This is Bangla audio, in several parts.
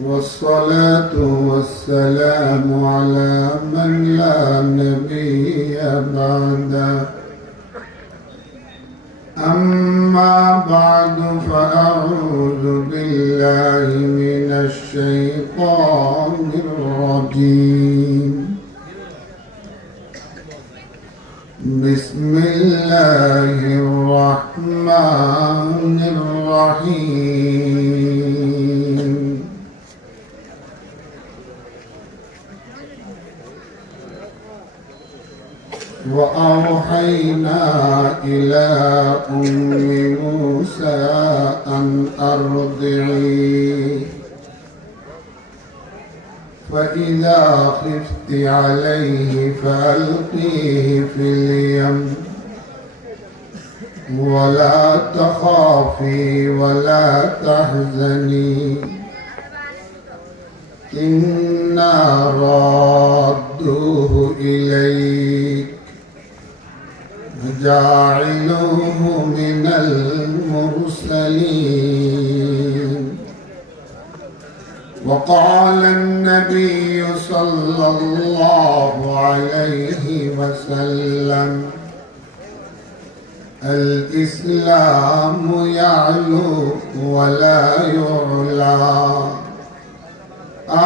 والصلاة والسلام على من لا نبي بعده. أما بعد فأعوذ بالله من الشيطان الرجيم. بسم الله الرحمن الرحيم. وأوحينا إلى أم موسى أن أرضعيه فإذا خفت عليه فألقيه في اليم ولا تخافي ولا تحزني إنا رادوه إليك وجاعلوه من المرسلين. وقال النبي صلى الله عليه وسلم الإسلام يعلو ولا يعلى.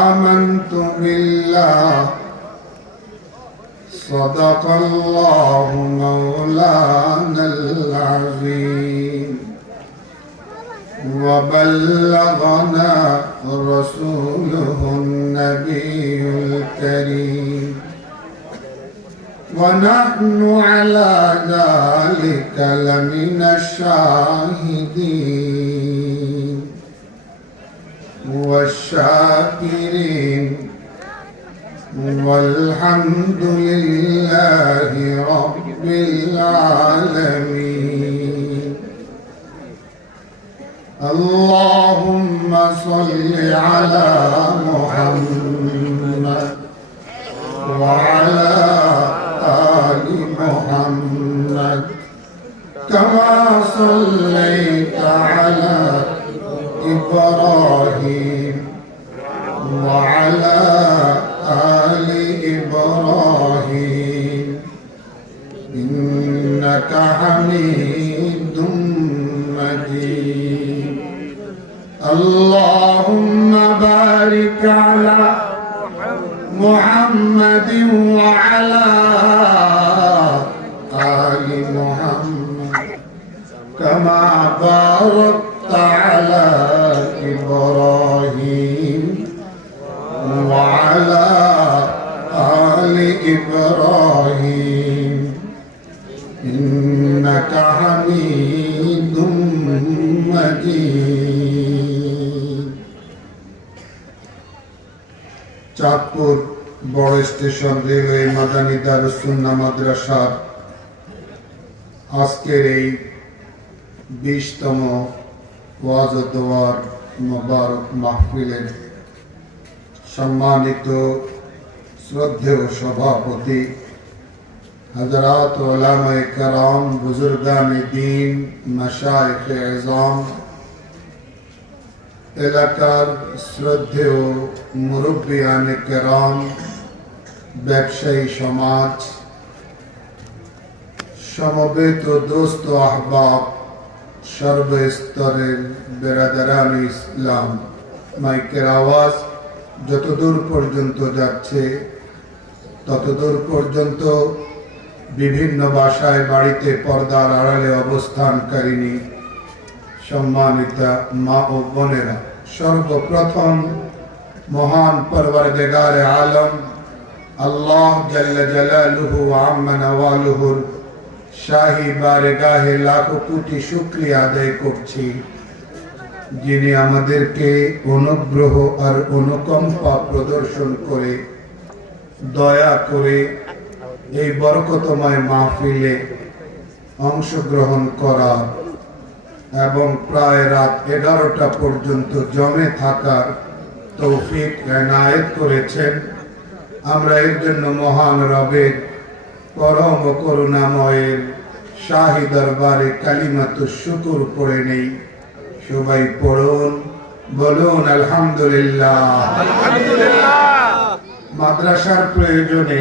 آمنت بالله صدق الله مولانا العظيم وبلغنا رسوله النبي الكريم ونحن على ذلك لمن الشاهدين والشاكرين والحمد لله رب العالمين. اللهم صل على محمد وعلى آل محمد كما صليت على إبراهيم وعلى آل إبراهيم إنك حميد مجيد. اللهم بارك على محمد وعلى آل محمد كما باركت على إبراهيم وعلى آل إبراهيم إنك حميد مجيد. চাঁদপুর বড় স্টেশন রেলওয়ে মাদানী দারুস সুন্নাহ মাদ্রাসার আজকের এই 20তম ওয়াজ ও দোয়ার মোবারক মাহফিলের সম্মানিত শ্রদ্ধেয় সভাপতি হযরত উলামায়ে কেরাম, বুজুর্গানে দ্বীন, মাশায়েখে আযম, এলাকার শ্রদ্ধেয় মুরব্বিয়ানে কেরাম, ব্যবসায়ী সমাজ, সমবেত দোস্ত আহবাব, সর্বস্তরের বেরাদারানে ইসলাম, মাইকের আওয়াজ যতদূর পর্যন্ত যাচ্ছে ততদূর পর্যন্ত বিভিন্ন ভাষায় বাড়িতে পর্দার আড়ালে অবস্থানকারিণী সম্মানিতা মা ও বোনেরা, সর্বপ্রথম মহান পরওয়ারদিগারে আলম আল্লাহ জাল্লা জালালুহু ওয়া আম্মা নওয়ালুহুর শাহী বারগাহে লাখো কোটি শুকরিয়া আদায় করছি, যিনি আমাদেরকে অনুগ্রহ আর অনুকম্পা প্রদর্শন করে দয়া করে এই বরকতময় মাহফিলে অংশগ্রহণ করা এবং প্রায় রাত 11টা পর্যন্ত জমে থাকার তৌফিক এনায়েত করেছেন। আমরা এর জন্য মহান রবের পরম করুণাময়ের শাহী দরবারে কালিমাতুশ শুকর পড়ে নেই। সবাই পড়ুন বলুন আলহামদুলিল্লাহ। মাদ্রাসার প্রয়োজনে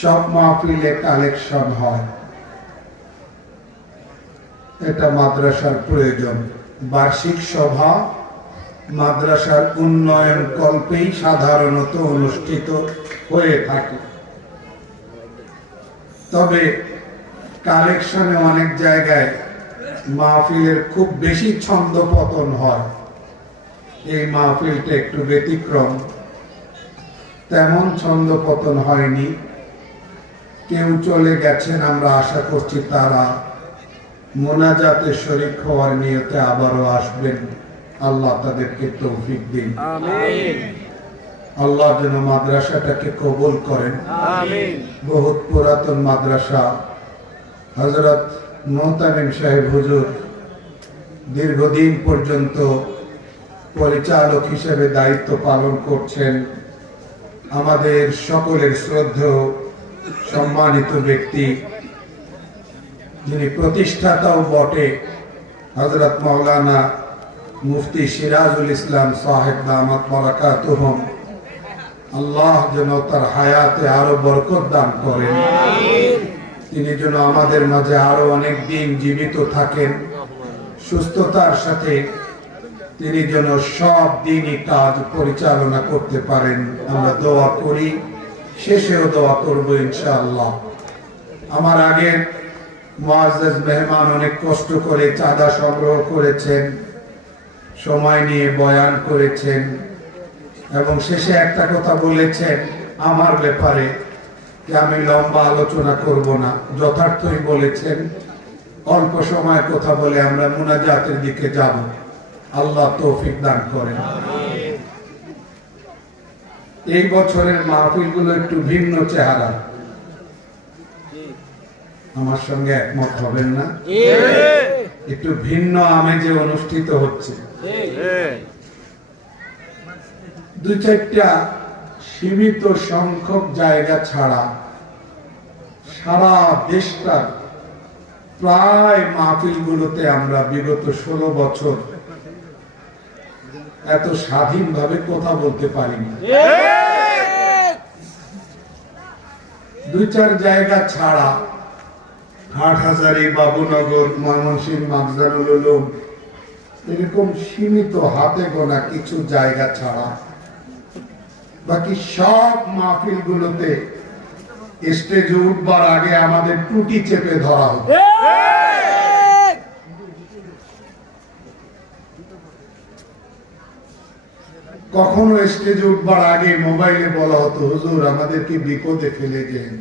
সব মাহফিলে কালেকশন হয়, এটা মাদ্রাসার প্রয়োজন। বার্ষিক সভা মাদ্রাসার উন্নয়ন কল্পেই সাধারণত অনুষ্ঠিত হয়ে থাকে। তবে কালেকশনে অনেক জায়গায় মাহফিলের খুব বেশি ছন্দ পতন হয়। এই মাহফিলটা একটু ব্যতিক্রম, তেমন ছন্দ পতন হয়নি। কেউ চলে গেছেন, আমরা আশা করছি তারা মোনাজাতে শরীক হওয়ার নিয়তে আবারও আসবেন। আল্লাহ তাদেরকে তৌফিক দিন। আল্লাহ যেন মাদ্রাসাটাকে কবুল করেন। বহুত পুরাতন মাদ্রাসা, হযরত মুহতামিম সাহেব হুজুর দীর্ঘদিন পর্যন্ত পরিচালক হিসেবে দায়িত্ব পালন করছেন। আমাদের সকলের শ্রদ্ধেয় সম্মানিত ব্যক্তি, যিনি প্রতিষ্ঠাতাও বটে, হযরত মাওলানা মুফতি সিরাজুল ইসলাম সাহেব দামাত বারাকাতুহুম। আল্লাহ যেন তার হায়াতে আরো বরকত দান করেন। তিনি যেন আমাদের মাঝে আরো অনেক দিন জীবিত থাকেন, সুস্থতার সাথে তিনি যেন সব দিনই কাজ পরিচালনা করতে পারেন। আমরা দোয়া করি, শেষেও দোয়া করবো ইনশাআল্লাহ। আমার আগে মুআজ্জাজ মেহমান অনেক কষ্ট করে চাঁদা সংগ্রহ করেছেন, সময় নিয়ে বয়ান করেছেন এবং শেষে একটা কথা বলেছেন আমার ব্যাপারে যে আমি লম্বা আলোচনা করব না। যথার্থই বলেছেন। অল্প সময় কথা বলে আমরা মুনাজাতের দিকে যাব। আল্লাহ তৌফিক দান করেন। এই বছরের মাহফিলগুলো একটু ভিন্ন চেহারা। আমার সঙ্গে একমত হবেন না? একটু ভিন্ন আমেজে অনুষ্ঠিত হচ্ছে। দুই চারটা সীমিত সংখ্যক জায়গা ছাড়া সারা দেশটার প্রায় মাহফিলগুলোতে আমরা বিগত 16 বছর এত স্বাধীনভাবে কথা বলতে পারিনি। দুই চার জায়গা ছাড়া হাটহাজারী, বাবুনগর, ময়মনসিংহ, মাখজানুল উলুম, এরকম সীমিত হাতে গোনা কিছু জায়গা ছাড়া বাকি সব মাহফিল গুলোতে স্টেজে উঠবার আগে আমাদের টুটি চেপে ধরা হতো। কখনো স্টেজে উঠবার আগে মোবাইলে বলা হতো, হুজুর আমাদেরকে বিপদে ফেলে দেন।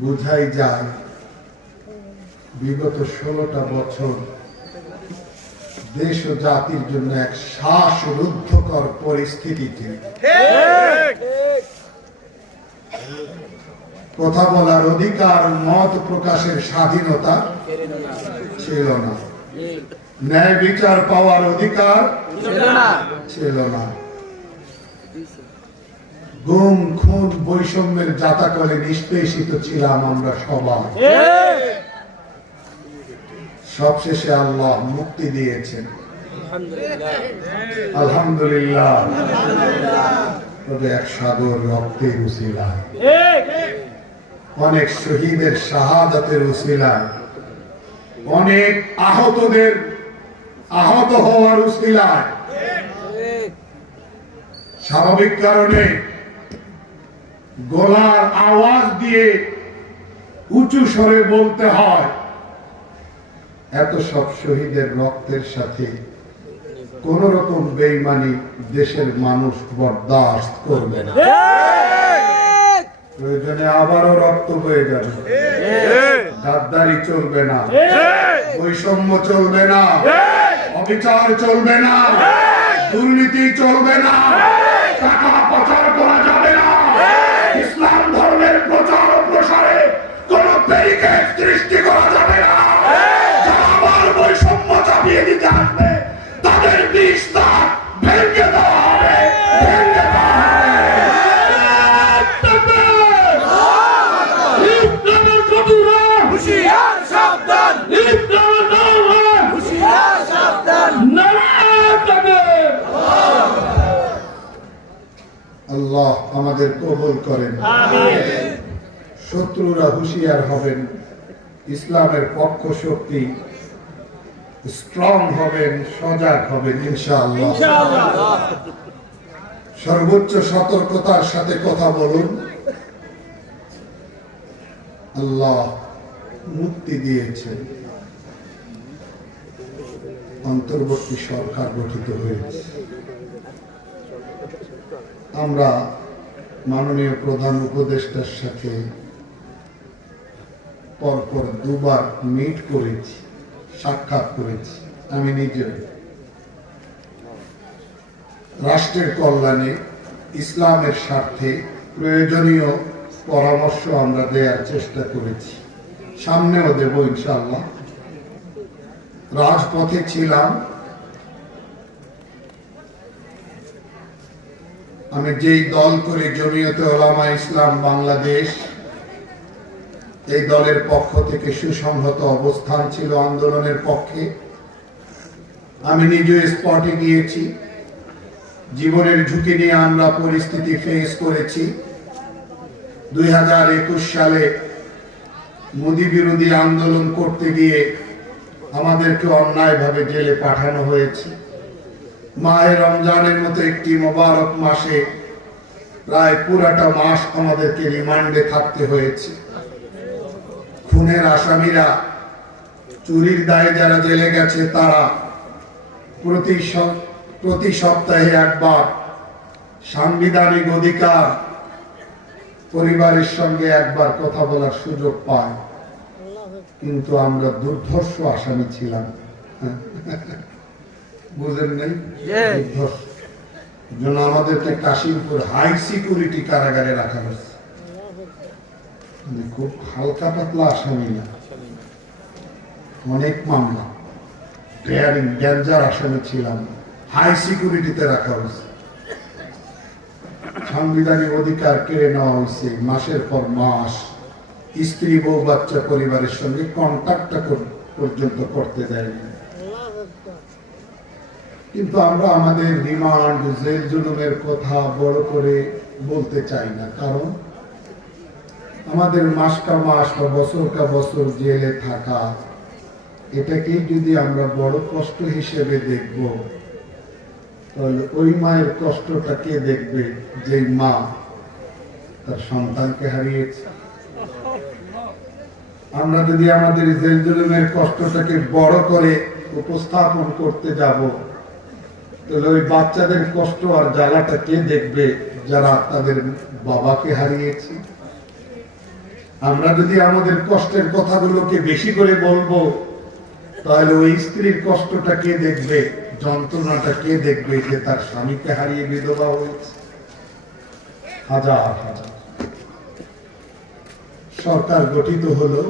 বুঝাই যায় বিগত 16টা বছর দেশ ও জাতির জন্য এক শ্বাসরুদ্ধকর পরিস্থিতিতে কথা বলার অধিকার, মত প্রকাশের স্বাধীনতা ছিল না, ন্যায় বিচার পাওয়ার অধিকার ছিল না। গুম, খুন, বৈষম্যের জাতাকলে নিষ্পেষিত ছিলাম আমরা সবাই। সবশেষে আল্লাহ মুক্তি দিয়েছেন, আলহামদুলিল্লাহ। তবে এক সাগর রক্তের উসিলায়, অনেক শহীদের শাহাদাতের উসিলায়, অনেক আহতদের আহত হওয়ার উসিলায় স্বাভাবিক কারণে গলার আওয়াজ দিয়ে উঁচু স্বরে বলতে হয়, এত সব শহীদের রক্তের সাথে কোন রকম বেঈমানি দেশের মানুষ বরদাস্ত করবে না। প্রয়োজনে আবারও রক্ত বয়ে যাবে, গাদ্দারি চলবে না, বৈষম্য চলবে না, অবিচার চলবে না, দুর্নীতি চলবে না, টাকা পাচার করা যাবে না, ইসলাম ধর্মের প্রচার ও প্রসারে কোন ব্যারিকেড সৃষ্টি করা যাবে না। যারা আবার বৈষম্য চাপিয়ে দিতে আসবে তাদের বিস্তার ভেঙে দেওয়া হবে, ভেঙে দেওয়া হবে। ইসলামের কবিরা হুঁশিয়ার, সাবধান! ইসলামের দাওয়াত হুঁশিয়ার, আল্লাহ আমাদের কবুল করেন। শত্রুরা হুঁশিয়ার হবেন, ইসলামের পক্ষ শক্তি স্ট্রং হবেন, সজাগ হবেন ইনশাআল্লাহ। সর্বোচ্চ সতর্কতার সাথে কথা বলুন। আল্লাহ মুক্তি দিয়েছেন, অন্তর্বর্তী সরকার গঠিত হয়েছে। আমরা মাননীয় প্রধান উপদেষ্টার সাথে পরপর দুবার মিট করেছি, সাক্ষাৎ করেছি। আমি নিজে রাষ্ট্রের কল্যাণে, ইসলামের স্বার্থে প্রয়োজনীয় পরামর্শ আমরা দেওয়ার চেষ্টা করেছি, সামনেও দেব ইনশাআল্লাহ। রাজপথে ছিলাম, আমি যেই দল করে জমিয়তে উলামা ইসলাম বাংলাদেশ, এই দলের পক্ষ থেকে সুসংহত অবস্থান ছিল আন্দোলনের পক্ষে। আমি নিজে স্পটে গিয়েছি, জীবনের ঝুঁকি নিয়ে আমরা পরিস্থিতি ফেস করেছি। 2021 সালে মোদি বিরোধী আন্দোলন করতে গিয়ে আমাদেরকে অন্যায়ভাবে জেলে পাঠানো হয়েছে। মাহে রমজানের মতো একটি মোবারক মাসে প্রায় পুরাটা মাস আমাদেরকে রিমান্ডে থাকতে হয়েছে। খুনের আসামিরা, চুরির দায়ে যারা জেলে গেছে, তারা প্রতি সপ্তাহে একবার সাংবিধানিক অধিকার, পরিবারের সঙ্গে একবার কথা বলার সুযোগ পায়। কিন্তু আমরা দুর্ধর্ষ আসামি ছিলাম, বুঝেন নাই? জন্য আমাদেরকে কাশিমপুর হাই সিকিউরিটি কারাগারে রাখা হয়েছে। খুব হালকা পাতলা আসামি না, অনেক মামলা, ডেঞ্জার আসামি ছিলাম, হাই সিকিউরিটিতে রাখা হয়েছে। সাংবিধানিক অধিকার কেড়ে নেওয়া হয়েছে, মাসের পর মাস স্ত্রী, বউ, বাচ্চা, পরিবারের সঙ্গে কন্ট্যাক্টটা পর্যন্ত করতে দেয়নি। কিন্তু আমরা আমাদের রিমান্ড, জেল জুলুমের কথা বড় করে বলতে চাই না, কারণ আমাদের মাস কা মাস বা বছর কা বছর জেলে থাকা, এটাকেই যদি আমরা বড় কষ্ট হিসেবে দেখব, তাহলে ওই মায়ের কষ্টটা কে দেখবে যে মা তার সন্তানকে হারিয়েছে? আমরা যদি আমাদের জেল জুলুমের কষ্টটাকে বড় করে উপস্থাপন করতে যাব, তাহলে ওই বাচ্চাদের কষ্ট আর জ্বালাটা কে দেখবে যারা তাদের বাবাকে হারিয়েছে? আমরা যদি আমাদের কষ্টের কথাগুলোকে বেশি করে বলবো, তাহলে ওই স্ত্রীর কষ্টটা কে দেখবে, যন্ত্রণাটা কে দেখবে যে তার স্বামীকে হারিয়ে বিধবা হয়েছে? হাজার হাজার। সরকার গঠিত হলো,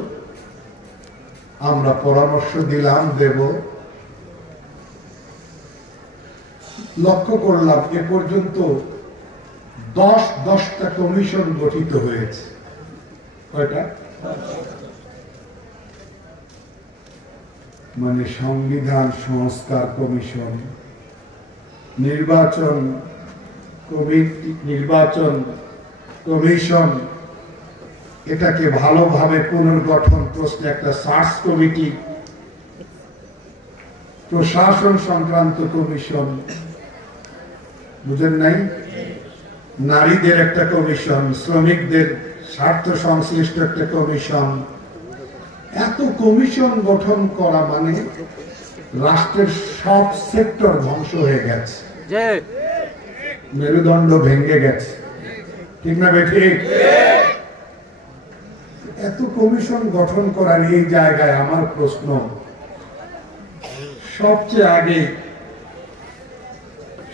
আমরা পরামর্শ দিলাম, দেব। লক্ষ্য করলাম এ পর্যন্ত 10টা কমিশন গঠিত হয়েছে। কয়টা? মানে সংবিধান সংস্কার কমিশন, নির্বাচন কমিশন, এটাকে ভালোভাবে পুনর্গঠন প্রশ্নে একটা সার্চ কমিটি, প্রশাসন সংক্রান্ত কমিশন, বুঝেন নাই? নারীদের একটা কমিশন, শ্রমিকদের স্বার্থ সংশ্লিষ্ট একটা কমিশন। এত কমিশন গঠন করা মানে রাষ্ট্রের সব সেক্টর ধ্বংস হয়ে গেছে, মেরুদণ্ড ভেঙে গেছে, ঠিক না বেঠিক? এত কমিশন গঠন করার এই জায়গায় আমার প্রশ্ন, সবচেয়ে আগে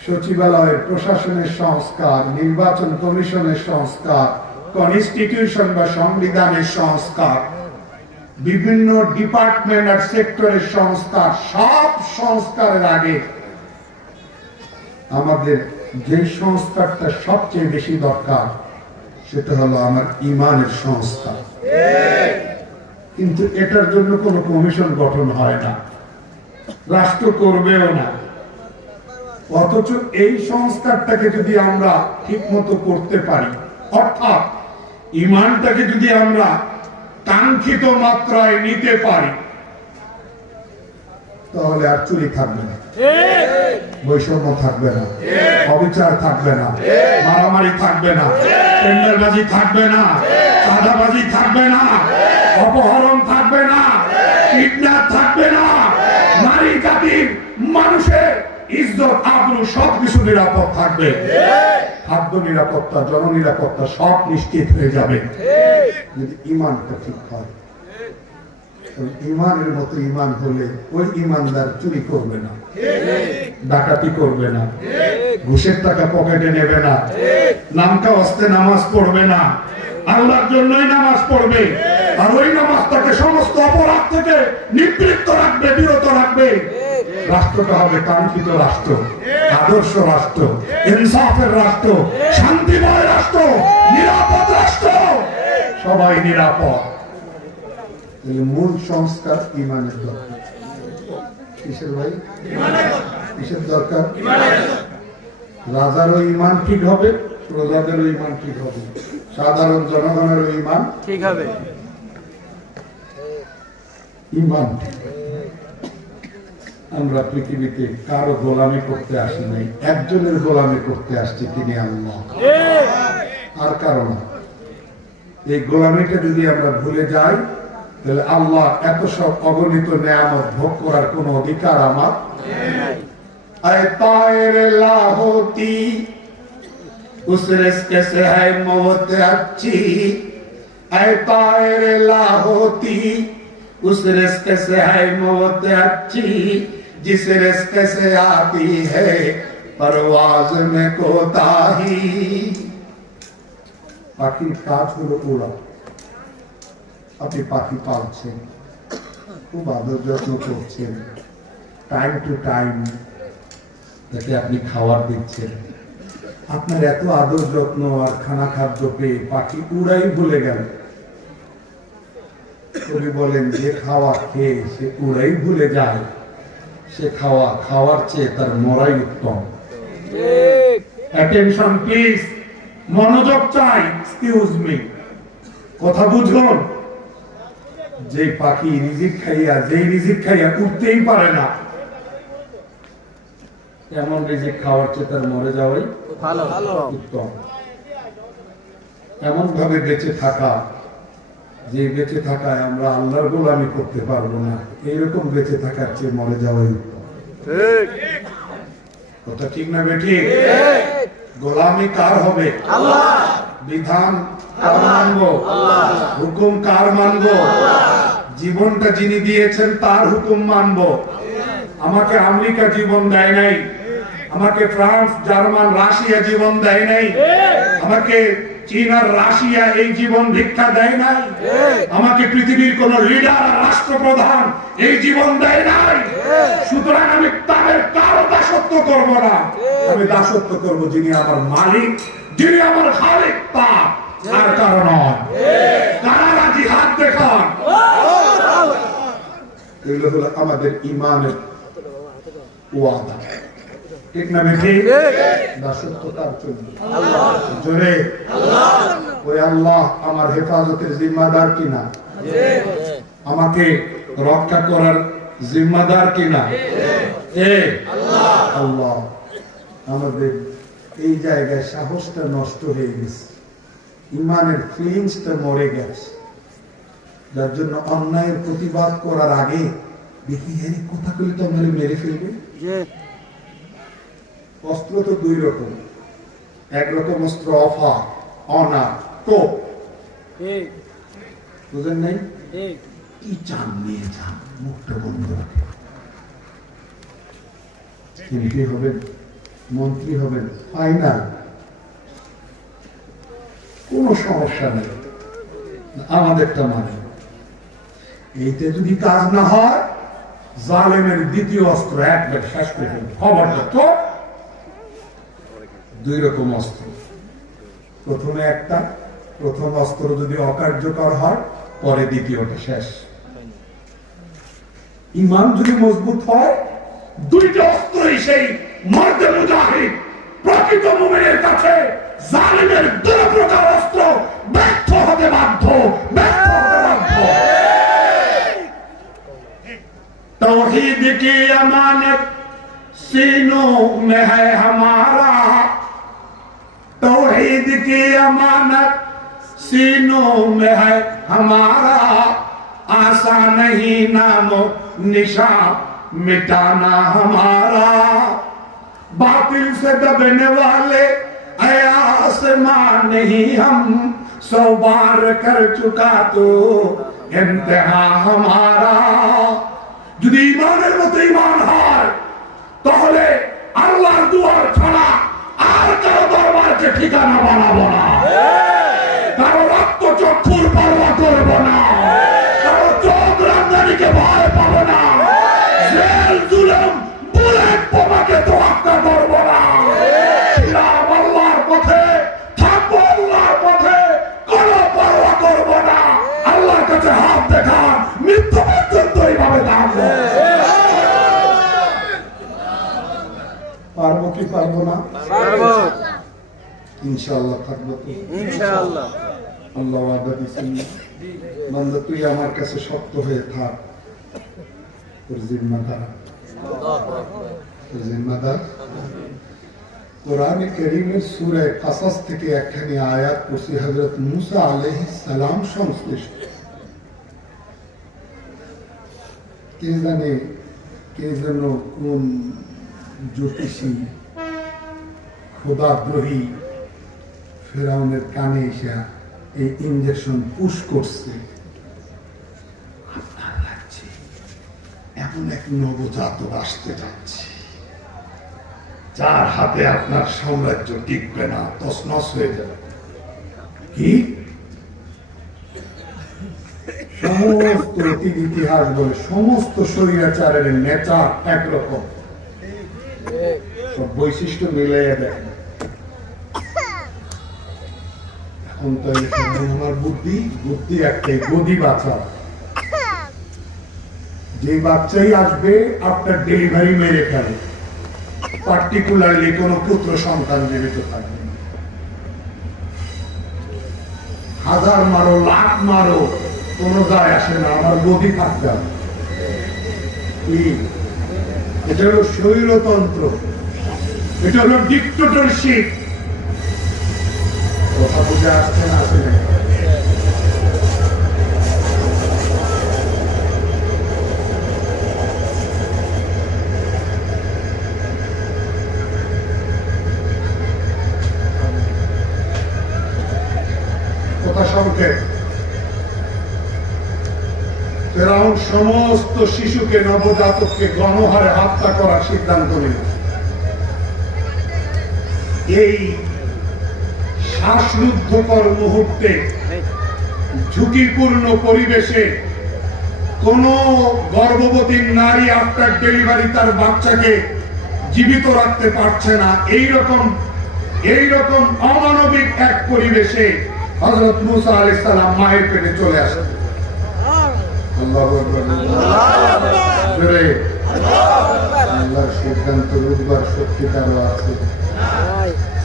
সচিবালয়ের প্রশাসনের সংস্কার, নির্বাচন কমিশনের সংস্কার, কনস্টিটিউশন বা সংবিধানের সংস্কার, বিভিন্ন ডিপার্টমেন্ট আর সেক্টরের সংস্কার, সব সংস্কারের আগে আমাদের যে সংস্কারটা সবচেয়ে বেশি দরকার, সেটা হলো আমার ইমানের সংস্কার। কিন্তু এটার জন্য কোনো কমিশন গঠন হয় না, রাষ্ট্র করবেও না। অথচ এই সংস্কারটাকে যদি আমরা ঠিক মতো করতে পারি, অর্থাৎ ঈমানটাকে যদি আমরা কাঙ্ক্ষিত মাত্রায় নিতে পারি, তাহলে আর চুরি থাকবে না, বৈষম্য থাকবে না, অবিচার থাকবে না, মারামারি থাকবে না, টেন্ডারবাজি থাকবে না, চাঁদাবাজি থাকবে না, অপহরণ থাকবে না, কিডন্যাপ থাকবে না, নারী জাতির মানুষের ইজ্জত আবরু সবকিছু নিরাপদ থাকবে, খাদ্য নিরাপত্তা, জননিরাপত্তা সব নিশ্চিত হয়ে যাবে যদি ঈমানটা ঠিক হয়। ঈমানের মতো ঈমান হলে ওই ঈমানদার চুরি করবে না, ডাকাতি করবে না, ঘুষের টাকা পকেটে নেবে না, নামকা অস্তে নামাজ পড়বে না, আল্লাহর জন্যই নামাজ পড়বে, আর ওই নামাজটাকে সমস্ত অপরাধ থেকে নিবৃত্ত রাখবে, বিরত রাখবে। রাষ্ট্রটা হবে কাঙ্ক্ষিত রাষ্ট্র, আদর্শ রাষ্ট্র, ইনসাফের রাষ্ট্র, শান্তিময় রাষ্ট্র, নিরাপদ রাষ্ট্র, সবাই নিরাপদ। মূল সংস্কার ঈমানের দরকার। কিসের ভাই? কিসের দরকার? রাজারও ঈমান ঠিক হবে, প্রজাদেরও ঈমান ঠিক হবে, সাধারণ জনগণেরও ঈমান ঠিক হবে। ঈমান আমরা পৃথিবীতে কারো গোলামি করতে আসি নাই, একজনের গোলামি করতে আসছি, তিনি আল্লাহ, আর কারণ। এই গোলামিটা যদি আমরা ভুলে যাই, তাহলে আল্লাহ এত সব অগণিত নেয়ামত ভোগ করার কোন অধিকার আমার নাই। আয় তায়ের লাহোতি উস রিস্কে সে হ্যায় মওত अच्छी, আয় তায়ের লাহোতি उस रिस्क से है मौत अच्छी, जिस रिस्क से आती है परवाज में कोताही। পাখির কাজ হলো ওড়া। আপনি পাখি পালছেন, খুব আদর যত্ন করছেন, টাইম টু টাইম তাকে আপনি খাবার দিচ্ছেন। আপনার এত আদর যত্ন আর খানা খাদ্য পেয়ে পাখি উড়াই ভুলে গেল। কবি বলেন, যে খাওয়া খেয়ে সে উড়াই ভুলে যায়, সে খাওয়ার চেয়ে তার মরাই উত্তম। অ্যাটেনশন প্লিজ, মনোযোগ চাই, এক্সকিউজ মি, কথা বুঝুন। যে পাখি রিজিক খাইয়া উঠতেই পারে না, এমন রিজিক খাওয়ার চেয়ে তার মরে যাওয়াই উত্তম। এমন ভাবে বেঁচে থাকা, যে বেঁচে থাকায় আমরা আল্লাহর গোলামি করতে পারবো না, এইরকম বেঁচে থাকার চেয়ে মরে যাওয়াই উত্তম। কথা ঠিক না বেঠিক? গোলামি কার হবে? আল্লাহ। বিধান কার মানবো? আল্লাহ। হুকুম কার মানবো? আল্লাহ। জীবনটা যিনি দিয়েছেন তার হুকুম মানবো। আমাকে আমেরিকা জীবন দেয় নাই, আমাকে ফ্রান্স, জার্মান, রাশিয়া জীবন দেয় নাই, আমাকে চীন আর রাশিয়া এই জীবন ভিক্ষা দেয় নাই, আমাকে পৃথিবীর কোন লিডার আর রাষ্ট্রপ্রধান এই জীবন দেয় নাই। সুতরাং আমি তাদের কারো দাসত্ব করব না, আমি দাসত্ব করব যিনি আমার মালিক, যিনি আমার খালিক, তার আর কারো নয়। কারা রাজি হাত দেখান। এগুলো হলো আমাদের ঈমানের ওয়াদা, ঠিক না বেঠি? দাসত্ব কার জন্য? আল্লাহ। জোরে আল্লাহ। ওই আল্লাহ আমার হেফাজতের জিম্মাদার কিনা? আমাকে রক্ষা করার জিম্মাদার কিনা? আল্লাহ। আমাদের এই জায়গায় সাহসটা নষ্ট হয়ে গেছে, ঈমানের ফিলিংসটা মরে গেছে, যার জন্য অন্যায়ের প্রতিবাদ করার আগে দেখি এই কথা কইলে তো আমাদের মেরে ফেলবে। অস্ত্র তো দুই রকম, একরকম অস্ত্র অফার, অনার, কোপ, বুঝেন নাই? কি চান নিয়ে যান, মুখটা বন্ধ রাখে। এমপি হবেন, মন্ত্রী হবেন, ফাইনাল, কোনো সমস্যা নেই, আমাদেরটা মানে। এইটা যদি কাজ না হয়, জালেমের দ্বিতীয় অস্ত্র একবার শেষ করে ফেলবে। খবরটা তো দুই রকম অস্ত্র, প্রথমে একটা, প্রথম অস্ত্র যদি অকার্যকর হয়, পরে দ্বিতীয়টা শেষ। ঈমান যদি মজবুত হয়, দুইটা অস্ত্রই সেই মর্দে মুজাহিদ প্রকৃত মুমিনের কাছে জালিমের দুই প্রকার অস্ত্র ব্যর্থ হতে বাধ্য। तौहीद की अमानत सीनों में है हमारा, तौहीद की अमानत सीनों में है हमारा, आसान नहीं नामो निशान मिटाना हमारा। बातिल से दबने वाले आसमान नहीं हम 100 बार कर चुका तो इम्तिहा हमारा। যদি ইমানের মতো ইমান হয় তাহলে আল্লাহর দুয়ার ছাড়া আর কারো দরবারকে ঠিকানা বানাবো না, কারো রক্ত চক্ষুর পরোয়া করবো না, কারো চোখ রামদানিকে ভয় পাবো না, জেল জুলুম বুলেট বোমাকে তোয়াক্কা করবো না। আল্লাহর পথে থাকবো, আল্লাহর পথে কোনো পরোয়া করবো না। আল্লাহর কাছে হাত দেখান, মৃত্যু পর্যন্ত এইভাবে থাকবো। পারবো কি পারবো না? পারবো ইনশাআল্লাহ থাকবো তো ইনশাআল্লাহ। আল্লাহ ওয়াদা দিয়েছেন, বান্দা তুই আমার কাছে শক্ত হয়ে থাক, তোর জিম্মাদার, তোর জিম্মাদার। কোরআনে কারীমের সূরা কাসাস থেকে একখানি আয়াত পড়ছি, হযরত মুসা আলাইহিস সালাম সংশ্লিষ্ট। কে জানে কে যেন কোন জ্যোতিষী খোদাদ্রোহী ফেরাউনের কানে এসে এই ইনজেকশন পুশ করছে। আপনার লাগছে এমন এক নবজাতক আসতে যাচ্ছে যার হাতে আপনার সাম্রাজ্য টিকবে না, তছনছ হয়ে যাবে। কি সমস্ত অতীত ইতিহাস বলে সমস্ত স্বৈরাচারের নেচার একরকম, সব বৈশিষ্ট্য মিলে দেয়। এখন তো আমার বুদ্ধি একটাই, গদি বাচ্চা। যে বাচ্চাই আসবে আপনার ডেলিভারি মেরে ফেলে, পার্টিকুলারলি কোন পুত্র সন্তান জীবিত থাকবে। হাজার মারো লাখ মারো কোনো যায় আসে না, আমার গদি থাকতে হবে। এটা হলো স্বৈরতন্ত্র, এটা হলো ডিক্টেটরশিপ। কথা বুঝে আসছে না? আসে না? কথা সংক্ষেপ, ফেরাউন সমস্ত শিশুকে, নবজাতককে গণহারে হত্যা করার সিদ্ধান্ত নিল। এই শ্বাসরুদ্ধকর মুহূর্তে, ঝুঁকিপূর্ণ পরিবেশে কোন গর্ভবতী নারী আফটার ডেলিভারি তার বাচ্চাকে জীবিত রাখতে পারছে না। এইরকম অমানবিক এক পরিবেশে হযরত মুসা আলাইহিস সালাম মায়ের পেটে চলে আসেন। আল্লাহু আকবার, আল্লাহর সিদ্ধান্ত রূপবার সত্যিকারও আছে,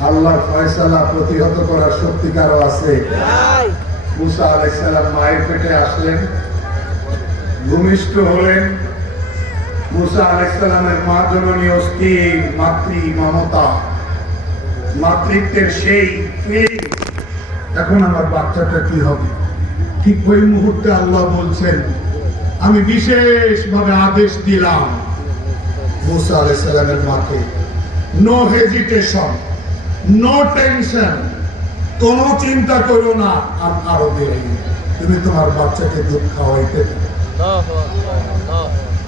আল্লাহর ফয়সালা প্রতিহত করার সত্যিকারও আছে। মুসা আলাইহিস সালাম মায়ের পেটে আসলেন, ভূমিষ্ঠ হলেন। মুসা আলাইহিস সালামের মা জননী অস্থির, মাতৃ মমতা, মাতৃত্বের সেই ফিল। এখন আমার বাচ্চাটা কি হবে? ঠিক ওই মুহূর্তে আল্লাহ বলছেন, আমি বিশেষভাবে আদেশ দিলাম মুসা আলাইহিস সালামের মাকে, নো হেজিটেশন, নো টেনশন, কোনো চিন্তা করো না, আরো দেরি, তুমি তোমার বাচ্চাকে দুধ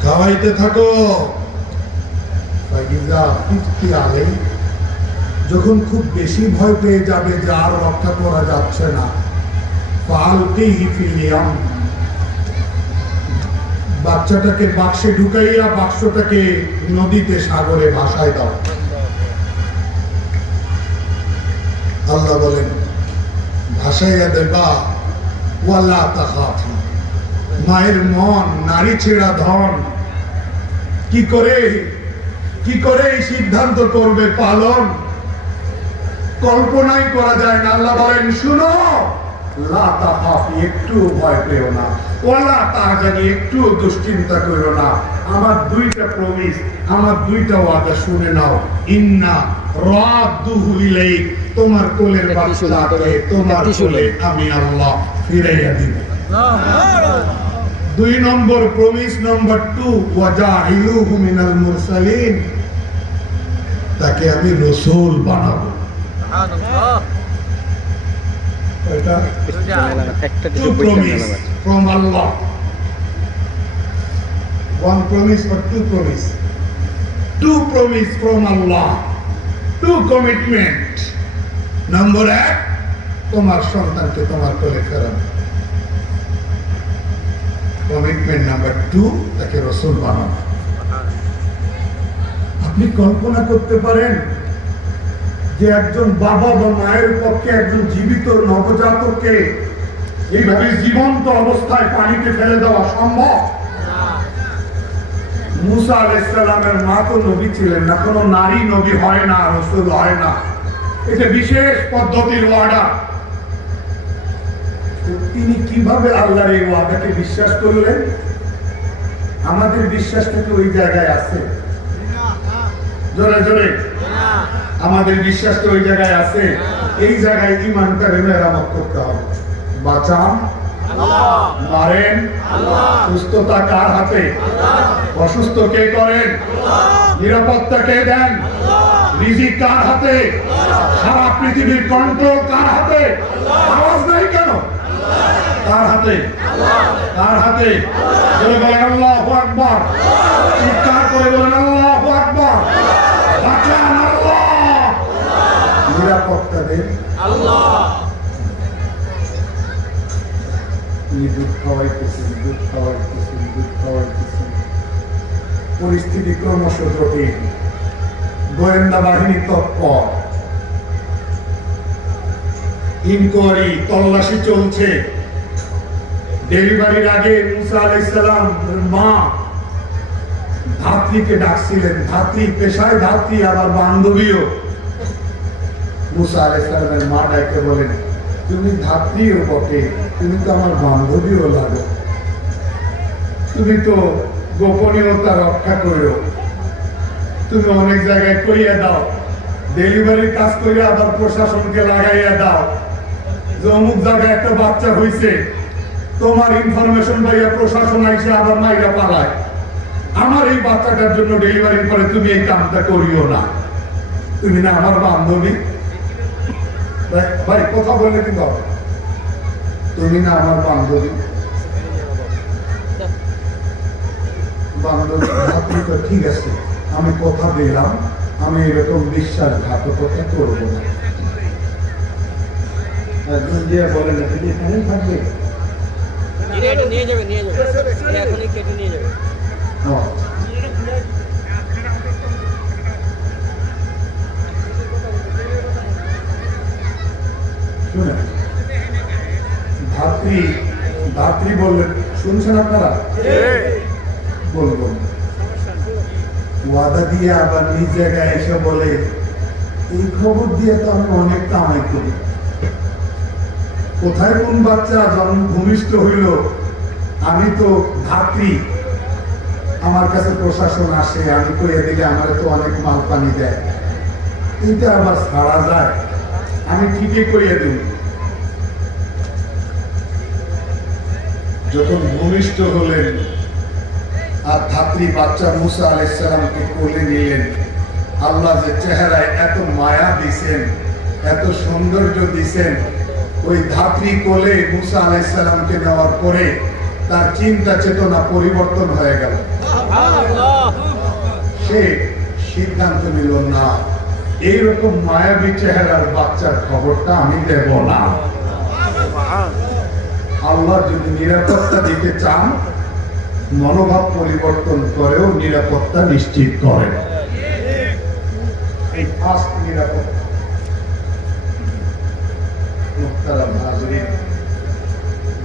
খাওয়াইতে থাকো। যখন খুব বেশি ভয় পেয়ে যাবে যে আর রক্ষা করা যাচ্ছে না, বাচ্চাটাকে বাক্সে ঢুকাইয়া বাক্সটাকে নদীতে, সাগরে ভাসায় দাও। আল্লাহ বলেন, ভাসাইয়া দেবা, ওয়ালা তাখাফি। মায়ের মন নারী ছেড়া ধন, কি করে কি করে এই সিদ্ধান্ত করবে পালন? কল্পনাই করা যায় না। আল্লাহ বলেন, শুনো, লা তাখাফি, একটু ভয় পেও না, ওয়ালা তাহজানি, একটু দুশ্চিন্তা করো না। আমার দুইটা প্রমিস, আমার দুইটা ওয়াদা শুনে নাও। ইন্না রাদ্দুহু ইলাইক, তোমার কোলের বাচ্চাকে তোমার কোলে আমি আল্লাহ ফিরাইয়া দিব। দুই নম্বর প্রমিস নম্বর 2, ওয়াজাইলুহু মিনাল মুরসালিন, তাকে আমি রাসূল বানাবো। এটা two promise from Allah. One promise or two promise? Two promise from Allah. Two commitment. Number 1, তোমার সন্তানকে তোমার কোলে ফেরানো। কমিটমেন্ট নাম্বার 2, তাকে রাসূল বানানো। আপনি কল্পনা করতে পারেন যে একজন বাবা বা মায়ের পক্ষে একজন জীবিত নবজাতককে এইভাবে জীবন্ত অবস্থায় পানিতে ফেলে দেওয়া সম্ভব? মুসা আলাইহিস সালামের মা তো নবী ছিলেন না, কোনো নারী নবী হয় না, রাসূল হয় না, এটা বিশেষ পদ্ধতির ওয়াদা। তিনি কিভাবে আল্লাহর এই ওয়াদাকে বিশ্বাস করলেন? আমাদের বিশ্বাসটা কি ওই জায়গায় আছে? জোরে জোরে, আমাদের বিশ্বাসটা ওই জায়গায় আছে? এই জায়গায় ঈমানটা মেরামত করতে হবে। বাঁচান আল্লাহ, মারেন আল্লাহ, সুস্থতা কার হাতে? অসুস্থ কে করেন? নিরাপত্তা কে দেন? রিজিক কার হাতে? সারা পৃথিবীর কন্ট্রোল কার হাতে? আওয়াজ নাই কেন? কার হাতে? কার হাতে? বলে বলেন আল্লাহু আকবার, চিৎকার করে বলেন আল্লাহু আকবার। বাঁচান আল্লাহ, নিরাপত্তা দেন আল্লাহ। তিনি দুধ খাওয়াইতেছেন, দুধ খাওয়াইতেছেন, দুধ খাওয়াইতেছেন। পরিস্থিতি ক্রমশ জটিল, গোয়েন্দা বাহিনী তৎপর, ইনকোয়ারি, তল্লাশি চলছে। ডেলিভারির আগে মুসা আলাইহিস সালাম মা ধাত্রীকে ডাকছিলেন। ধাত্রী পেশায় ধাত্রী, আবার বান্ধবীও। মুসা আলাইহিস সালামের মা ডাকে বলেন, তুমি ধাত্রীও বটে, তুমি তো আমার বান্ধবীও লাগো, তুমি তো গোপনীয়তা রক্ষা করো, তুমি অনেক জায়গায় কইয়া দাও, ডেলিভারির কাজ করিয়া আবার প্রশাসনকে লাগাইয়া দাও যে অমুক জায়গায় একটা বাচ্চা হইছে, তোমার ইনফরমেশন পাইয়া প্রশাসন আইসে আবার মাইরা পালায়। আমার এই বাচ্চাটার জন্য ডেলিভারির পরে তুমি এই কামটা করিও না, তুমি না আমার বান্ধবী। ভাই কথা বললে কিন্তু হবে, তুমি না আমার বান্ধবী। বান্ধবী তো ঠিক আছে, আমি কথা দিলাম আমি এরকম বিশ্বাসঘাতকতা করবো না। একজন দিয়ে বলেন তুমি এখানেই থাকবে, নিয়ে যাবে, এখনই কেটে নিয়ে যাবে। শুনে ধাত্রী বললেন, শুনছেন আপনারা? বলবো ওয়াদা দিয়ে আবার নিজ জায়গায় এসে বলে, এই খবর দিয়ে তো আমি অনেক কামাই করি, কোথায় কোন বাচ্চা জন্ম ভূমিষ্ঠ হইল, আমি তো ধাত্রী, আমার কাছে প্রশাসন আসে, আমি কইয়ে দিলে আমার তো অনেক মাল পানি দেয়, এইটা আবার ছাড়া যায়, আমি ঠিকই কইয়ে দিই। যখন ভূমিষ্ঠ হলেন আর ধাত্রী বাচ্চা মুসা আলাইহিস সালামকে কোলে নিলেন, আল্লাহ যে চেহারায় এত মায়া দিছেন, এত সৌন্দর্য দিছেন, ওই ধাত্রী কোলে মুসা আলাইহিস সালামকে নেওয়ার পরে তার চিন্তা চেতনা পরিবর্তন হয়ে গেল। সে সিদ্ধান্ত নিল, না, এইরকম মায়াবী চেহারার বাচ্চার খবরটা আমি দেব না। আল্লাহ যদি নিরাপত্তা দিতে চান, মনোভাব পরিবর্তন করেও নিরাপত্তা নিশ্চিত করেন। এই ফার্স্ট নিরাপত্তা।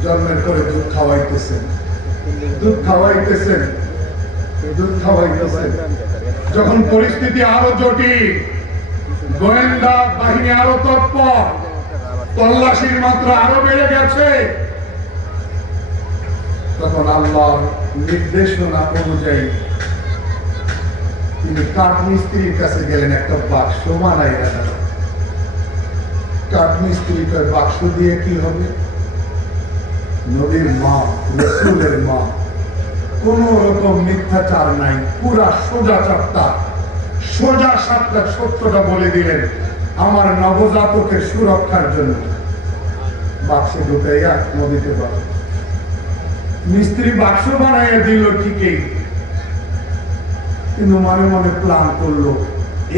জন্মের করে দুধ খাওয়াইতেছেন, দুধ খাওয়াইতেছেন, দুধ খাওয়াইতেছেন, যখন পরিস্থিতি আরো জটিল, গোয়েন্দা বাহিনী আরো তৎপর, তল্লাশির মাত্রা আরো বেড়ে গেছে, তখন আল্লাহর নির্দেশনা অনুযায়ী তিনি কাঠমিস্ত্রির কাছে গেলেন। একটা বাক্স বানাই রাখা। কাঠমিস্ত্রি বাক্স দিয়ে কি হবে? নবীর মা, রাসূলের মা, কোন রকম মিথ্যাচার নাই, পুরা সোজা চাপটা, সোজা সাপটা সত্যটা বলে দিলেন আমার নবজাতকের সুরক্ষার জন্য। বাক্সে ঢুকাইয়া নদীতে পারে। মিস্ত্রি বাক্স বানাইয়া দিল ঠিকই, কিন্তু মনে মনে প্ল্যান করলো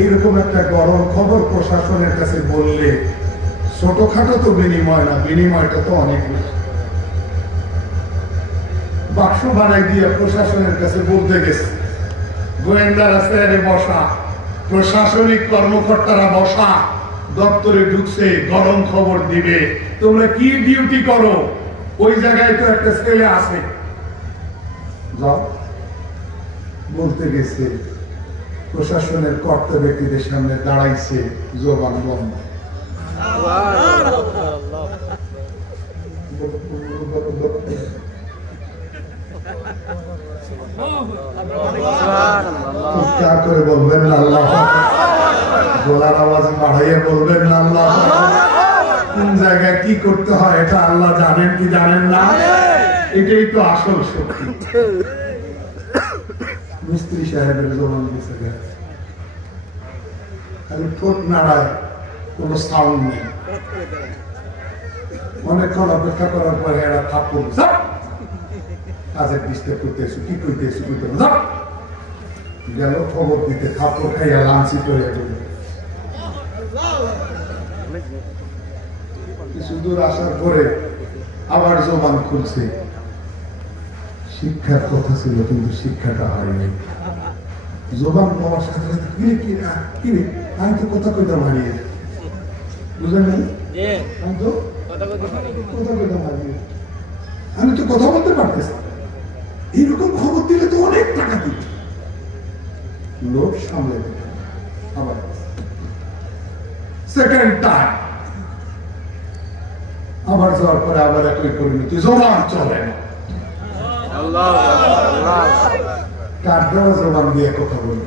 এইরকম একটা গরম খবর প্রশাসনের কাছে বললে ছোটখাটো তো বিনিময় না, বিনিময়টা তো অনেক বেশি। বাক্স বানাই দিয়ে প্রশাসনের কাছে বলতে গেছে। গোয়েন্দারা স্যারে বসা, প্রশাসনিক কর্মকর্তারা বসা, দপ্তরে ঢুকছে, গরম খবর দিবে। তোমরা কি ডিউটি করো? ওই জায়গায় তো একটা ছেলে আছে, যাও। বলতে গেছে, প্রশাসনের কর্তা ব্যক্তিদের সামনে দাঁড়াইছে, জবান বন্ধ। চিৎকার করে বলবেন না আল্লাহ, গলার আওয়াজ বাড়াইয়া বলবেন না আল্লাহ। কোন জায়গায় কি করতে হয় এটা আল্লাহ জানেন কি জানেন না? এটাই তো আসল শক্তি। মিস্ত্রি সাহেবের জবান দিতে গেছে, খালি ঠোঁট নাড়ায়, কোনো সাউন্ড নেই। অনেকক্ষণ অপেক্ষা করার পরে এরা থাপ্পড়, কাজের ডিস্টার্ব করতেছি, কি করতেছি, কি করতে গেল খবর দিতে, থাপ্পড় খাইয়া লাঞ্চিত হয়ে গেল। কিছু দূর আসার পরে আবার জবান খুলছে। শিক্ষার কথা ছিল কিন্তু শিক্ষাটা হয়নি। জবান পাওয়ার সাথে সাথে কিরে আমি তো কথা কইতে মারিয়ে, বুঝলেন? আমি তো কথা কইতে মারিয়ে, আমি তো কথা বলতে পারতেছি। এইরকম খবর দিলে তো অনেক টাকা দিবে। লোক সামলে আবার সেকেন্ড টাইম আবার যাওয়ার পরে আবার একই পরিণতি, জবান চলে না। কার দেওয়া জবান দিয়ে কথা বলি?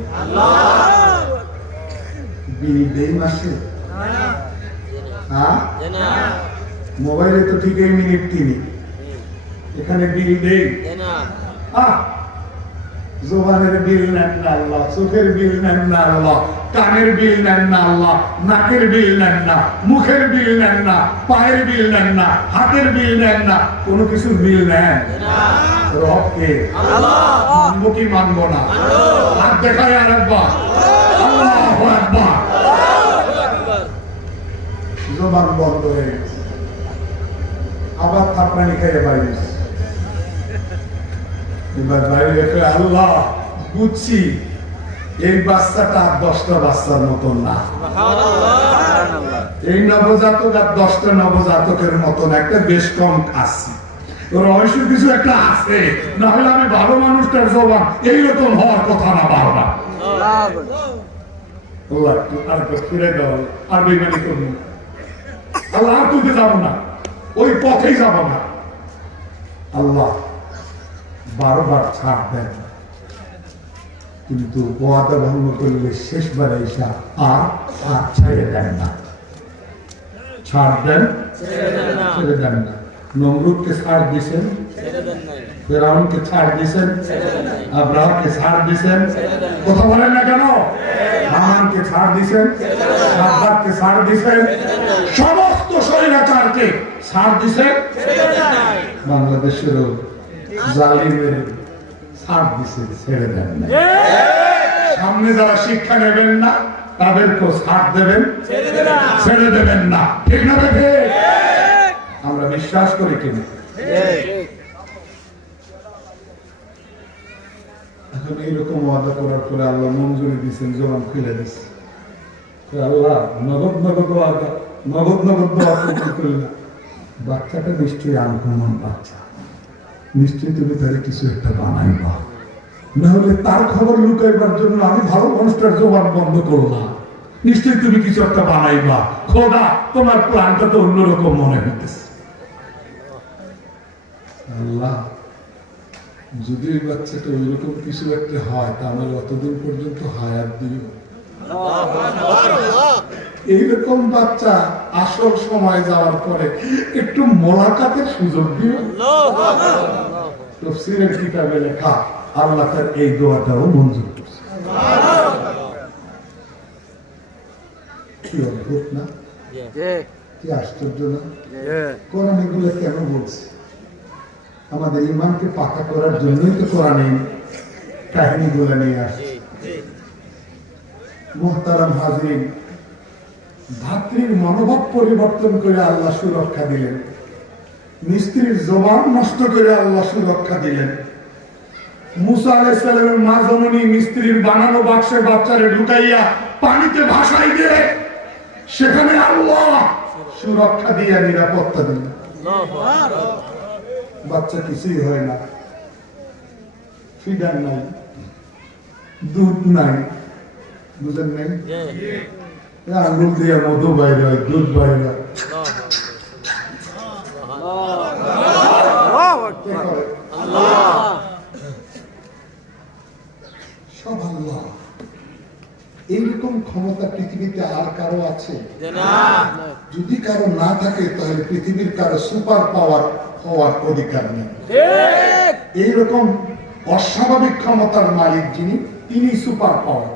বিড়ি দেই মাসে? হ্যাঁ, মোবাইলে তো ঠিকই মিনিট 3, এখানে বিল দেই। জবানের বিল নেন না আল্লাহ, চোখের বিল নেন না আল্লাহ, কানের বিল নেন না আল্লাহ, নাকের বিল নেন না, মুখের বিল নেন না, পায়ের বিল নেন না, হাতের বিল নেন না, কোনো কিছুর বিল নেন? রবকে মানবো কি মানবো না? হাত দেখায় আর একবার, আল্লাহু আকবার। জবান বন্ধ হয়ে গেছে, আবার থাপড়ানি খাইয়ে বাইরে। এবার বাইরে রেখে আল্লাহ বুঝছি এই বাচ্চাটা 10টা বাচ্চার মতন না, এই নবজাতক আর 10টা নবজাতকের মতন একটা বেশ কম আছে, রহস্য কিছু একটা আছে, না হলে আমি ভালো মানুষটার জবান এইরকম হওয়ার কথা না। বারবার আল্লাহ আরেকবার ফিরে দাও, আর বেমানি করবো না আল্লাহ, আর তুলতে যাবো না, ওই পথেই যাবো না। আল্লাহ বারবার ছাড় দেন, কিন্তু ওয়াদা ভঙ্গ করলে শেষবারে এসা আর ছেড়ে দেন না। ছাড় দেন, ছেড়ে দেন না। নমরুদকে ছাড় দিয়েছেন, ফেরাউনকে ছাড় দিয়েছেন, আব্রাহামকে ছাড় দিয়েছেন, কথা বলেন না কেন? হামানকে ছাড় দিয়েছেন, সাদ্দাতকে ছাড় দিয়েছেন, সমস্ত স্বৈরাচারকে ছাড় দিয়েছেন। বাংলাদেশেরও জালিমের ছাড় দিয়েছেন, ছেড়ে দেন না। সামনে যারা শিক্ষা নেবেন না তাদেরকেও ছাড় দেবেন, ছেড়ে দেবেন না। ঠিক না? দেখে আমরা বিশ্বাস করি কিনা? এখন এইরকম ওয়াদা করার পরে আল্লাহ মঞ্জুরি দিচ্ছেন, জবান খুলে দিচ্ছে। আল্লাহ নগদ নগদ ওয়াদা, নগদ নগদ দোয়া কবুল করলেন। বাচ্চাটা নিশ্চয়ই আনকমন বাচ্চা, নিশ্চয়ই তুমি তাহলে কিছু একটা বানাইবা। না হলে তার খবর লুকাইবার জন্য আমি ভালো মানুষটার জবান বন্ধ করলাম। নিশ্চয়ই তুমি কিছু একটা বানাইবা। খোদা, তোমার প্ল্যানটা তো অন্যরকম মনে হইতেছে। আল্লাহ, যদি ওই বাচ্চাটা ওইরকম কিছু একটা হয় তাহলে অতদিন পর্যন্ত হায়াত দিও। এইরকম বাচ্চা আসল সময় যাওয়ার পরে একটু মোলাকাতের সুযোগ দিও। তাফসীরের কিতাবে লেখা, আল্লাহ তার এই দোয়াটাও মঞ্জুর করছে। কি অদ্ভুত না, কি আশ্চর্য না? কোরআন এগুলো কেন বলছে? আমাদের ঈমানকে পাকা করার জন্যই তো কোরআনে কাহিনীগুলো নিয়ে আসছে। মুহতারাম হাজিরিন, ভাতৃর মনোভাব পরিবর্তন করে আল্লাহ সুরক্ষা দিলেন, মিস্ত্রির জবান নষ্ট করে আল্লাহ সুরক্ষা দিলেন। মুসা আলাইহিস সালামের মা জননী মিস্ত্রির বানানো বাক্সে বাচ্চারে ঢুকাইয়া পানিতে ভাসাই দিলে, সেখানে আল্লাহ সুরক্ষা দিয়ে নিরাপত্তা দিলেন। বাচ্চা কিছুই হয় না, ফিডার নাই, দুধ নাই, বুঝেন নাই? আঙুল দিয়ে মধু বাইরে হয়, দুধ বাইরে হয়। সব আল্লাহ। এইরকম ক্ষমতা পৃথিবীতে আর কারো আছে? যদি কারো না থাকে তাহলে পৃথিবীর কারো সুপার পাওয়ার হওয়ার অধিকার নেই। এইরকম অস্বাভাবিক ক্ষমতার মালিক যিনি, তিনি সুপার পাওয়ার।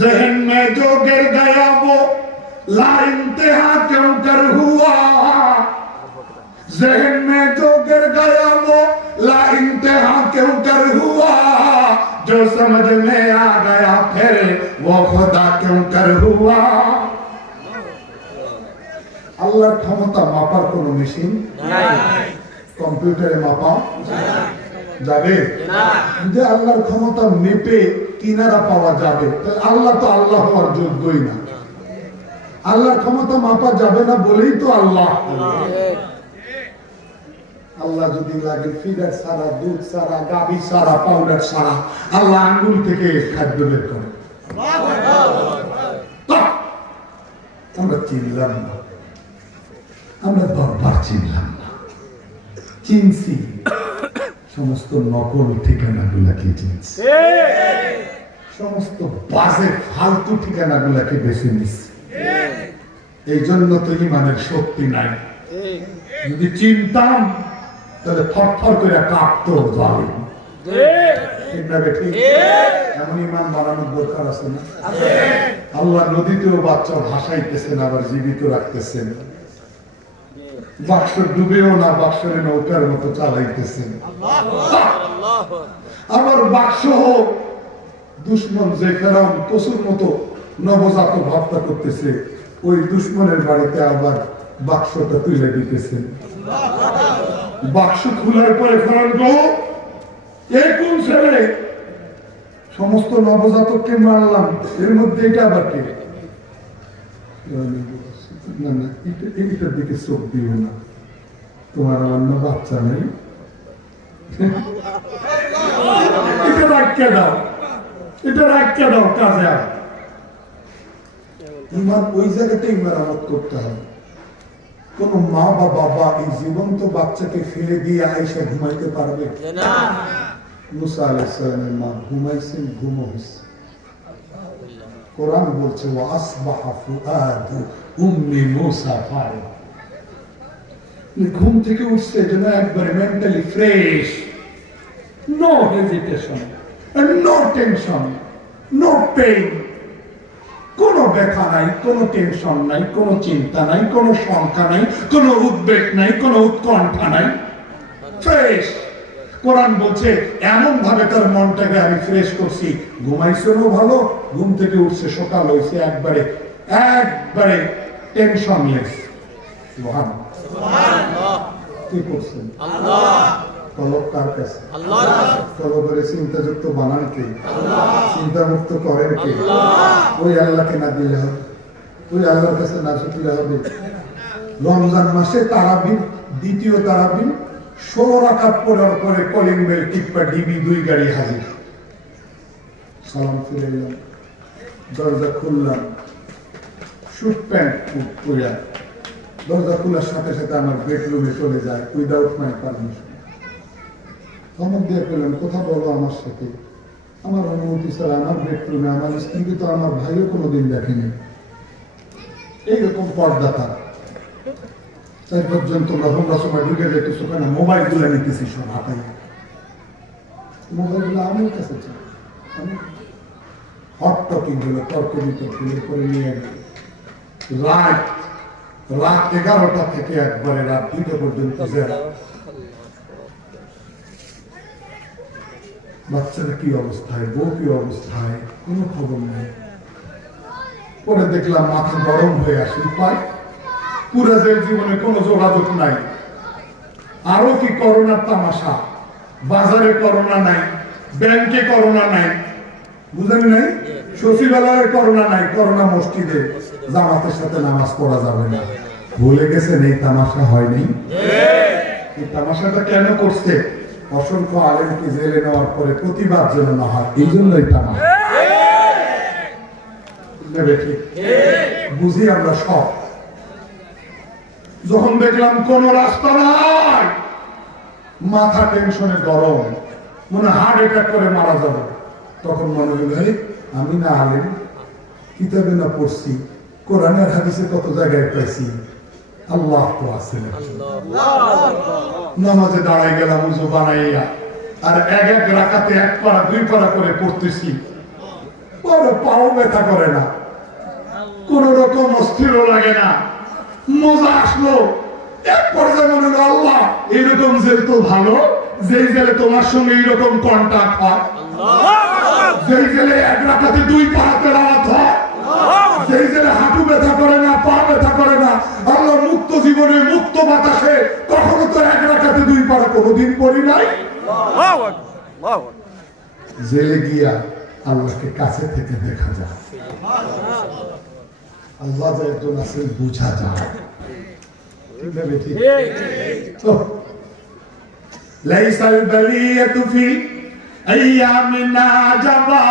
ज़हन में जो गिर गया वो ला इंतहा क्यों कर हुआ, ज़हन में जो गिर गया वो ला इंतहा क्यों कर हुआ, जो समझ में आ गया फिर वो खुदा क्यों कर हुआ। আল্লাহর ক্ষমতা মাপার কোন মেশিন নাই, কম্পিউটারে মাপা যাবে না। যদি আল্লাহর ক্ষমতা মেপে কিনারা পাওয়া যাবে, আল্লাহ তো আল্লাহ হওয়ার যোগ্যই না। আল্লাহর ক্ষমতা মাপা যাবে না বলেই তো আল্লাহ। আল্লাহ যদি লাগে ফিডার ছাড়া, দুধ ছাড়া, গাভী ছাড়া, পাউডার ছাড়া, আল্লাহ আঙ্গুল থেকে খাদ্য বের করে। আমরা চিনলাম না, আমরা দরবার চিনলাম না, চিনছি সমস্ত নকল ঠিকানা গুলাকে চিনছি, সমস্ত বাজে ফালতু ঠিকানা গুলাকে বেছে নিচ্ছি। এই জন্য তো ইমানের শক্তি নাই। যদি চিনতাম তাহলে থরথর করে কাঁপতো জালিম। ঠিক না বেঠি? এমন ইমান বানানোর দরকার আছে না? আল্লাহ নদীতেও বাচ্চা ভাসাইতেছেন, আবার জীবিত রাখতেছেন। বাক্স ডুবেও না, বাক্সের নৌকার মতো চালাইতেছেন। আবার বাক্স হোক, দুশ্মন যে ফেরাউন পশুর মতো নবজাতক হত্যা করতেছে, ওই দুশ্মনের বাড়িতে আবার বাক্সটা তুলে দিতেছেন। বাক্স খোলার পরে ফেরাউন এই কোন ছেলে, সমস্ত নবজাতককে মারলাম, এর মধ্যে এটা আবার কে? না না, এইটার দিকে চোখ দিও না, তোমার অন্য বাচ্চা নেই, এটা রাখিয়ে দাও, এটা রাখিয়ে দাও, কাজে আর ইমান ওই জায়গাতেই মেরামত করতে হবে। কোন মা বা বাবা এই জীবন্ত বাচ্চাকে ফেলে দিয়ে আয়েশা ঘুমাইতে পারবে না? মুসা আলাইহিস সালামের মা ঘুমাইছেন, ঘুমো হইছে। কোরআন বলছে ওয়া আসবাহা ফুআদু উম্মি মুসা ফারিগ, ঘুম থেকে উঠছে যেন একবারে mentally fresh, no hesitation, no tension, no pain, কোনো ব্যথা নাই, কোনো টেনশন নাই, কোনো চিন্তা নাই, কোনো শঙ্কা নাই, কোনো উদ্বেগ নাই, কোনো উৎকণ্ঠা নাই, ফ্রেশ। কোরআন বলছে এমন ভাবে তার মনটাকে আমি ফ্রেশ করছি, ঘুমাইছেও ভালো, ঘুম থেকে উঠছে, সকাল হয়েছে, একবারে একবারে টেনশনলেস। সুবহানাল্লাহ। কি করছেন? আল্লাহ। কলব কার কাছে? আল্লাহর কাছে। কলবের চিন্তাযুক্ত বানান কে? আল্লাহ। চিন্তা মুক্ত করেন কে? আল্লাহ। ওই আল্লাহকে না দিলে হবে, ওই আল্লাহর কাছে না ছুটলে হবে। রমজান মাসে তারাবির, দ্বিতীয় তারাবির 16 রাকাত পড়ার পরে কলিং বেল টিপ্পা ডিবি 2 গাড়ি হাজির। সালাম ফিরাইলাম, দরজা খুললাম, শুট প্যান্ট পরে দরজা খোলার সাথে সাথে আমার বেডরুমে চলে যায় উইদাউট মাই পারমিশন। ধমক দিয়ে পেলাম, কথা বলো আমার সাথে, আমার অনুমতি ছাড়া আমার বেডরুমে আমার স্ত্রীকে তো আমার ভাইও কোনোদিন দেখেনি। এইরকম পর্দা তার। তাই পর্যন্ত তোমরা সময় ঢুকে যেতেছো কেন? মোবাইল গুলো নিতেছি সব হাতে, মোবাইল গুলো আমার কাছে চাই। আমি হট টকিং গুলো, তর্ক বিতর্ক করে নিয়ে গেল। রাত 11টা থেকে একবারে রাত 2টা পর্যন্ত বাচ্চারা কি অবস্থায়, বউ কি অবস্থায়, কোনো খবর নেই। পরে দেখলাম মাথা গরম হয়ে আসি, পাই পুরাজের জীবনে কোনো যোগাযোগ নাই। আরো কি করোনার তামাশা, বাজারে করোনা নাই, ব্যাংকে করোনা নাই, বুঝেন নাই, সচিবালয়ে করোনা নাই, করোনা মসজিদে জামাতের সাথে নামাজ পড়া যাবে না। ভুলে গেছেন এই তামাশা হয়নি? এই তামাশাটা কেন করছে? অসংখ্য আলেমকে জেলে নেওয়ার পরে প্রতিবাদ যেন না হয়, এই জন্যই তামাশা। বুঝি আমরা সব। যখন দেখলাম কোন রাস্তা নাই, মাথা টেনশনে গরম, মনে হার্ট অ্যাটাক করে মারা যাবে, তখন মনে হলো আমি না আলেম, কিতাবে না পড়ছি, কোরআনের হাদিসে কত জায়গায় পাইছি, আল্লাহ তো আছে। নামাজে দাঁড়াই গেলাম উজু বানাইয়া, আর এক রাকাতে 1 পারা 2 পারা করে পড়তেছি, বড় পাও ব্যথা করে না, কোন রকম অস্থির লাগে না, মজা আসলো। এক পর্যায়ে মনে হলো আল্লাহ, এইরকম জেল তো ভালো, যেই জেলে তোমার সঙ্গে এইরকম কন্টাক্ট হয়, যেই জেলে 1 রাকাতে 2 পারাতে রাত হয়, যেই জেলে হাঁটু ব্যথা করে না, পা ব্যথা করে না। আল্লাহ মুক্ত জীবনে মুক্ত বাতাসে কখনো তো 1 রাকাতে 2 পারা কোনোদিন পড়ি নাই। জেলে গিয়া আল্লাহকে কাছে থেকে দেখা যায়, আল্লাহ যে একজন আছে বুঝা যায়। লাইসাল বালিয়াতু ফি আইয়ামিনা জাবা,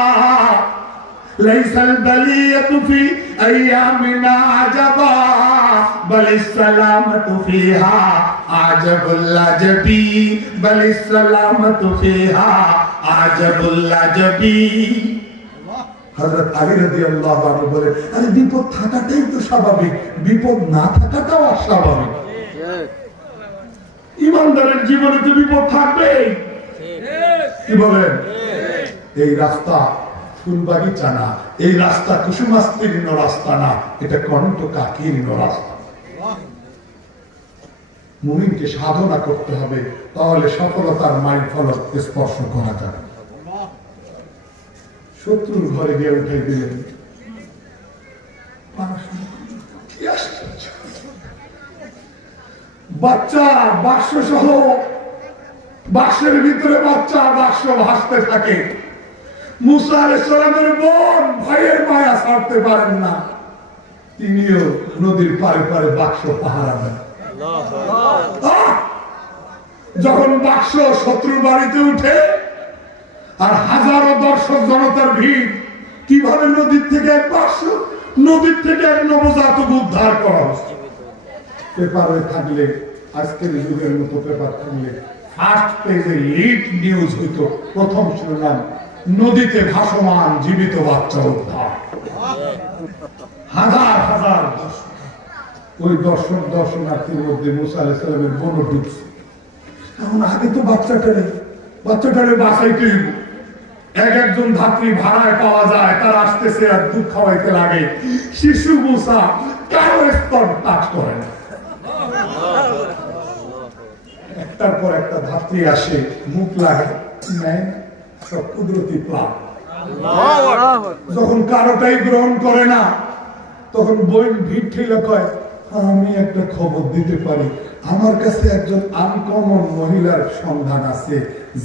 লাইসাল বালিয়াতু ফি আইয়ামিনা জাবা, বালিস সালামাতু ফিহা আজাবুল লাজবি, বালিস সালামাতু ফিহা আজাবুল লাজবি। হযরত আলী রাদিয়াল্লাহু আনহু বলে, আরে বিপদ থাকাটাই তো স্বাভাবিক, বিপদ না থাকাটাও অস্বাভাবিক। ইমানদারের জীবনে তো বিপদ থাকবেই। কি বলেন? এই রাস্তা ফুলবাগিচা না, এই রাস্তা কুসুমাস্তীর্ণ রাস্তা না, এটা কণ্টকাকীর্ণ রাস্তা। মুমিনকে সাধনা করতে হবে, তাহলে সফলতার মাইল ফলক স্পর্শ করা যাবে। শত্রুর ঘরে গিয়ে উঠে দিলেন, বাচ্চা বাক্স সহ, বাক্সের ভিতরে বাচ্চা, বাক্স ভাসতে থাকে। মুসা আলাইহিস সালামের বোন ভাইয়ের মায়া ছাড়তে পারেন না, তিনিও নদীর পারে পারে বাক্স পাহারা দেন। যখন বাক্স শত্রুর বাড়িতে উঠে আর হাজারো দর্শক জনতার ভিড়, কিভাবে নদীর থেকে এক বাক্স, নদীর থেকে এক নবজাতক উদ্ধার করা হচ্ছে। পেপারে থাকলে, আজকের যুগের মতো পেপার থাকলে ফার্স্ট পেজে লিড নিউজ হইতো, প্রথম শুনলাম নদীতে ভাসমান জীবিত বাচ্চা উদ্ধার। হাজার হাজার ওই দর্শনার্থীর মধ্যে মুসা আলাইহিস সালামের বোন ঢুকছে। এখন আগে তো বাচ্চাটারে বাঁচাইতেই, একজন ধাত্রী ভাড়ায় পাওয়া যায়, তার আসতেছে আর দুধ খাওয়াইতে লাগে। শিশু মুসা কারো স্তর টাচ করে না। একটার পর একটা ধাত্রী আসে, মুখ লাগে নেয়, সব কুদরতি প্লান। যখন কারোটাই গ্রহণ করে না, তখন বোন ভিড় ঠেলে কয়, আমি একটা খবর দিতে পারি, আমার কাছে একজন আনকমন মহিলার সন্ধান আছে,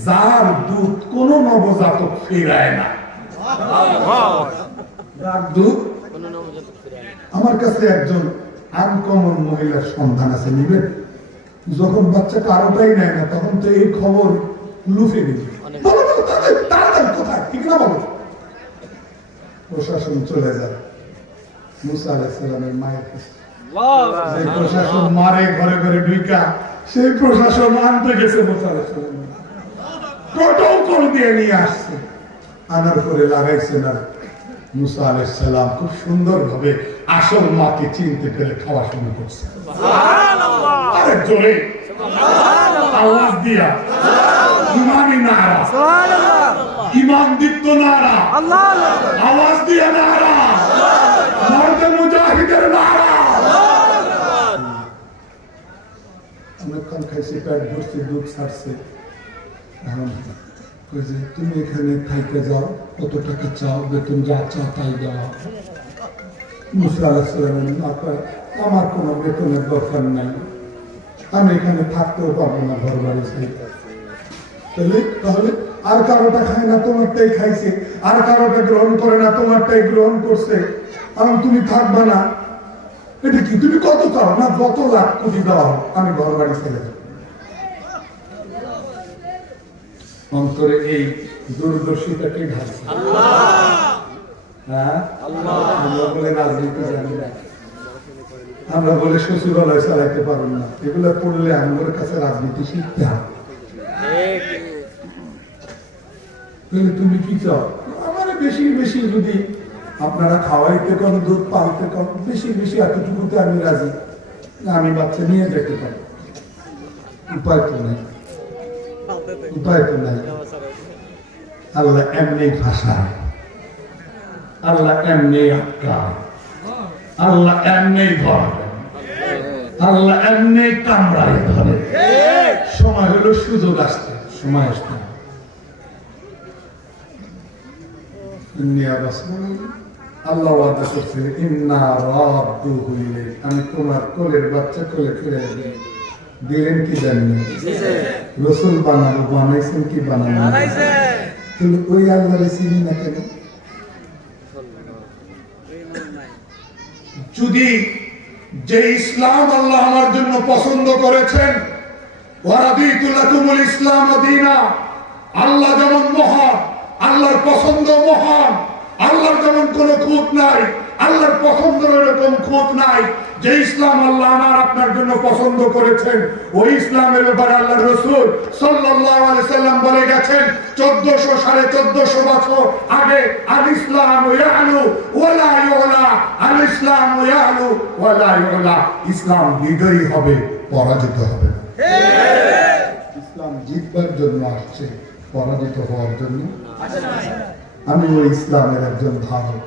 যার দুধ কোন নবজাতক ফেরায় না। যার দুধ, আমার কাছে একজন আনকমন মহিলার সন্ধান আছে, নিবেন? যখন বাচ্চা কারোটাই নেয় না তখন তো এই খবর লুফে দিবে। বলো বলো তাড়াতাড়ি তাড়াতাড়ি কোথায়, ঠিক না বলো? প্রশাসন চলে যায় মুসা আলাইহিস সালামের মায়ের কাছে। যে প্রশাসন মারে ঘরে ঘরে ঢুকা, সেই প্রশাসন আনতে গেছে মুসা আলাইহিস সালাম, প্রটোকল দিয়ে নিয়ে আসছে, আনার করে লাগাইছেন। আর মুসা আলাইহিস সালাম খুব সুন্দর ভাবে আসল মাকে চিনতে পেরে খাওয়া শুরু করছে। আরে জোরে আওয়াজ দিয়া ইমানি নারা, ইমান দীপ্ত নারা, আওয়াজ দিয়া নারা, মর্দে মুজাহিদের নারা। অনেকক্ষণ খাইছে, পেট ভরছে, দুধ ছাড়ছে। এখন কইছে তুমি এখানে থাইতে যাও, কত টাকা চাও, বেতন যা চাও তাই দাও। মুসা আলাইহিস সালাম আমার কোনো বেতনের দরকার নাই, আমি এখানে থাকতেও পারবো না, ঘর বাড়ি চাই। তাহলে আর কারোটা খায় না, তোমারটাই খাইছে, আর কারোটা গ্রহণ করে না, তোমারটাই গ্রহণ করছে, কারণ তুমি থাকবা না। এটা কি তুমি কত চাও? না যত লাখ কোটি দাও, আমি ঘর বাড়ি ছেড়ে দেব। অন্তরে এই দূরদর্শিতাকে ঢালছে। হ্যাঁ, আমরা বলে রাজনীতি জানি না, আমরা বলে সচিবালয় চালাইতে পারবো না, এগুলো পড়লে আমাদের কাছে রাজনীতি শিখতে হবে। তুমি কি চাও? আমার বেশি বেশি যদি আপনারা খাওয়াইতে কোনো, দুধ পালতে কোনো, বেশি বেশি এতটুকুতে আমি রাজি, আমি বাচ্চা নিয়ে যেতে পারি। উপায় তো নাই, উপায় তো নাই। আল্লাহ এমনি ভাষায়, আল্লাহ এমনি আটকায়, আল্লাহ এমনি ধরে, আল্লাহ এমনি কামড়ায় ধরে। সময় হলো সুযোগ আসতে, সময় আসতে। আল্লাহ ওয়াদা করছে, ইন্না রাদ্দুহু ইলাইক, আমি তোমার কোলের বাচ্চা কোলে ফিরে দিই। দিলেন কি জানেন? রাসূল বানাবো, বানাইছেন কি বানানো? তুমি ওই আল্লাহরে চিনি না কেন? যদি যে ইসলাম আল্লাহ আমার জন্য পছন্দ করেছেন, ওয়ারাদিতু লাকুমুল ইসলাম দীনা, আল্লাহ যেমন মহান, আল্লাহর পছন্দ মহান, আল্লাহর যেমন কোনো খুঁত নাই, আল্লাহর পছন্দের এরকম খুঁত নাই। যে ইসলাম আল্লাহ আমার আপনার জন্য পছন্দ করেছেন, ওই ইসলামের ব্যাপারে আল্লাহর রাসূল সাল্লাল্লাহু আলাইহি সাল্লাম বলে গেছেন 1400-1450 বছর আগে, আল ইসলাম ইয়ালু ওয়ালা ইউলা, আল ইসলাম ইয়ালু ওয়ালা ইউলা। ইসলাম বিজয়ী হবে, পরাজিত হবে না। ইসলাম জিতবার জন্য আসছে, পরাজিত হওয়ার জন্য। আমি ওই ইসলামের একজন ধারক,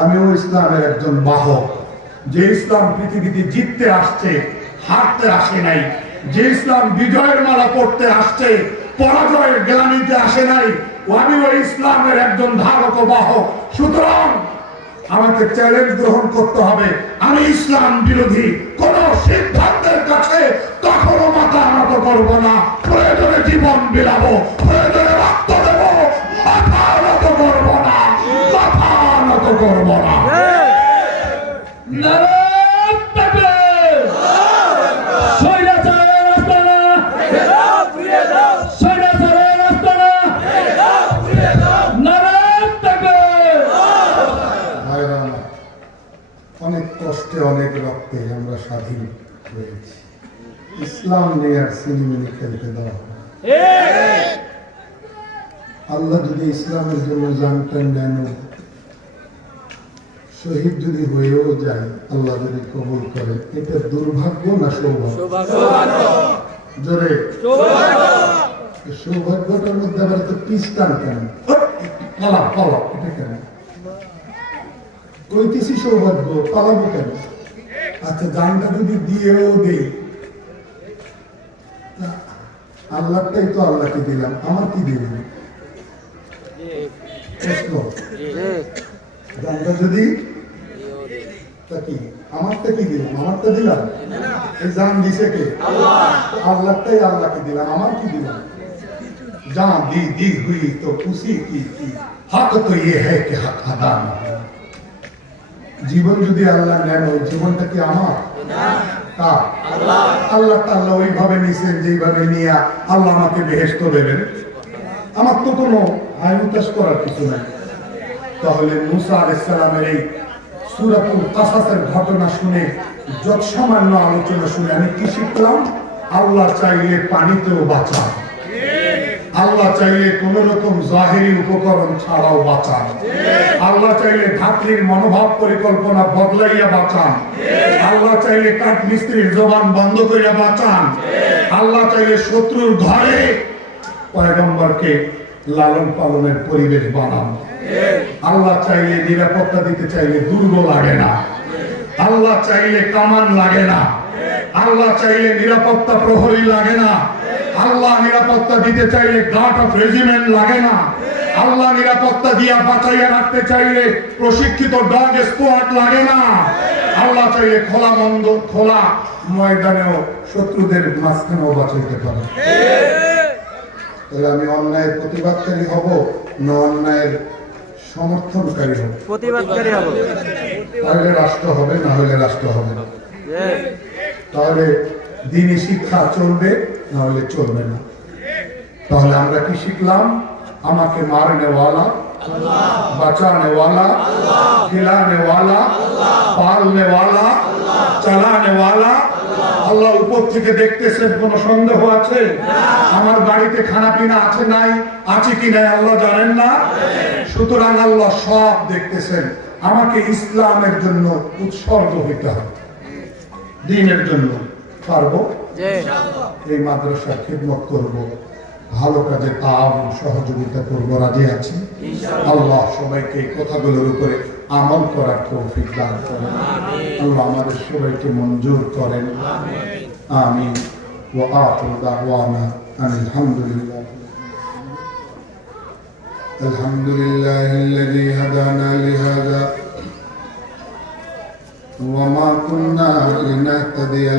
আমি ওই ইসলামের একজন বাহক। যে ইসলাম পৃথিবীতে জিততে আসছে, হারতে আসে নাই। যে ইসলাম বিজয়ের মালা পড়তে আসছে, পরাজয়ের গ্লানিতে আসে নাই। আমি ওই ইসলামের একজন ধারক ও বাহক। সুতরাং আমাকে চ্যালেঞ্জ গ্রহণ করতে হবে। আমি ইসলাম বিরোধী কোন সিদ্ধান্তের কাছে কখনো মাথা নত করবো না। প্রয়োজনে জীবন বিলাবো, প্রয়োজনে রক্ত দেবো, মাথা নত করবো না, মাথা নত করবো না। অনেক কষ্টে, অনেক রক্তে আমরা স্বাধীন হয়েছি। ইসলাম নিয়ে আর সিনেমিনি খেলতে দেওয়া হয়। আল্লাহ যদি ইসলামের জন্য জানতেন নেন, শহীদ যদি হয়েও যায়, আল্লাহ যদি কবুল করে, এটা দুর্ভাগ্য না সৌভাগ্য? জোরে সৌভাগ্যটার মধ্যে আবার তো পিস্তান কেন, পালা পালা, এটা কেন কইতেছি? সৌভাগ্য পালাবো কেন? আচ্ছা, জানটা যদি দিয়েও দেই, আল্লাহটাই তো আল্লাহকে দিলাম, আমার কি দিলাম? জানটা যদি কি আমারটা কি দিলাম? আমারটা দিলাম? এই জান দিছে কে? আল্লাহটাই আল্লাহকে দিলাম, আমার কি দিলাম? জান दी हुई तो उसी की हक तो ये है कि हक अदा नहीं। জীবন যদি আল্লাহ নেন, ওই জীবনটা কি আমার? কার? আল্লাহ তাআলা ওইভাবে নিছেন যেইভাবে নিয়া আল্লাহ আমাকে বেহেশত দেবেন। আমার তো কোনো আয়ুতাস করার কিছু নাই। তাহলে মুসা আলাইহিস সালামের এই সূরাতুল কাসাসের ঘটনা শুনে যত সামান্য আলোচনা শুনে আমি কি শিখলাম? আল্লাহ চাইলে পানিতেও বাঁচান, আল্লাহ চাইলে কোন রকম জাহেরি উপকরণ ছাড়াও বাঁচান, আল্লাহ চাইলে ধাত্রীর মনোভাব পরিকল্পনা বদলাইয়া বাঁচান, আল্লাহ চাইলে কাঠ মিস্ত্রির জবান বন্ধ করিয়া বাঁচান, আল্লাহ চাইলে শত্রুর ঘরে পয়গম্বরকে লালন পালনের পরিবেশ বানান। আল্লাহ চাইলে নিরাপত্তা দিতে চাইলে দুর্গ লাগে না, আল্লাহ চাইলে কামান লাগে না, আল্লাহ চাইলে নিরাপত্তা প্রহরী লাগে না, আল্লাহ নিরাপত্তা দিতে চাইলে গার্ড অফ রেজিমেন্ট লাগে না, আল্লাহ নিরাপত্তা দিয়া বাঁচাইয়া রাখতে চাইলে প্রশিক্ষিত ডগ স্কোয়াড লাগে না, আল্লাহ চাইলে খোলা ময়দানেও শত্রুদের মাঝখানেও বাঁচাইতে পারে। তাহলে আমি অন্যায়ের প্রতিবাদকারী হব না অন্যায়ের সমর্থনকারী হব? প্রতিবাদকারী হব। তাহলে রাষ্ট্র হবে, না হলে রাষ্ট্র হবে না। তাহলে দ্বীনি শিক্ষা চলবে, না হলে চলবে না। তাহলে আমরা কি শিখলাম? আমাকে মারনে ওয়ালা আল্লাহ, বাঁচানে ওয়ালা আল্লাহ, খিলানে ওয়ালা আল্লাহ, পালনে ওয়ালা আল্লাহ, চালানে ওয়ালা আল্লাহ। উপর থেকে দেখতেছেন, কোন সন্দেহ আছে? আমার বাড়িতে খানা পিনা আছে নাই, আছে কি নাই আল্লাহ জানেন না? সুতরাং আল্লাহ সব দেখতেছেন। আমাকে ইসলামের জন্য উৎসর্গ হইতে হবে, দ্বীনের জন্য। পারবো? এই মাদ্রাসার খিদমত করব, ভালো কাজে তাআউন সহযোগিতা করব, রাজি আছি। আল্লাহ সবাইকে এই কথাগুলোর উপরে আমল করার তৌফিক দান করেন। আল্লাহ আমাদের সবাইকে মঞ্জুর করেন। আমিন। ওয়া আখিরু দাওয়ানা আলহামদুলিল্লাহ। আলহামদুলিল্লাহিল্লাযী হাদানা লিহাযা ওয়া মা কুন্না লিনাহতাদিয়া